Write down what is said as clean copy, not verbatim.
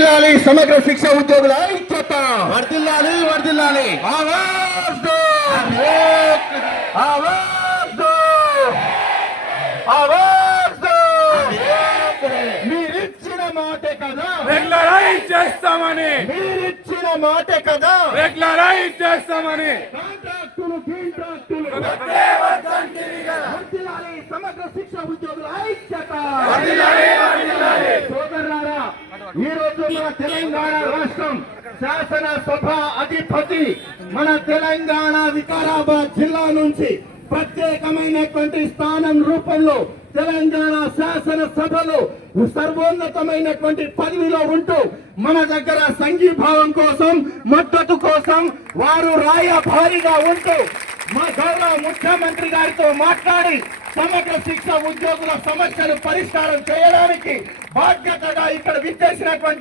సమగ్ర శిక్ష ఉద్యోగుల ఐక్యత వర్ధిల్లాలి వర్ధిల్లాలి. ఆవాజ్ దో ఆవాజ్ దో ఆవాజ్ దో మీరిచ్చిన మాటే కదా రెగ్యులరైజ్ చేస్తామని మీరిచ్చిన మాటే కదా రెగ్యులరైజ్ చేస్తామని కాంట్రాక్టులు గీంట్రాక్టులు వర్ధిల్లాలి సమగ్ర శిక్ష ఉద్యోగుల ఐక్యత సోదరులారా, ఈ రోజు మన తెలంగాణ రాష్ట్రం శాసనసభ అధిపతి మన తెలంగాణ వికారాబాద్ జిల్లా నుంచి ప్రత్యేకమైనటువంటి స్థానం రూపంలో తెలంగాణ శాసనసభలో సర్వోన్నతమైనటువంటి పదవిలో ఉంటూ మన దగ్గర సంఘీభావం కోసం మద్దతు కోసం వారు రాయభారిగా ఉంటూ మా గౌరవ ముఖ్యమంత్రి గారితో మాట్లాడి సమగ్ర శిక్ష ఉద్యోగుల సమస్యలు పరిష్కారం చేయడానికి బాధ్యతగా ఇక్కడ విచ్చేసినటువంటి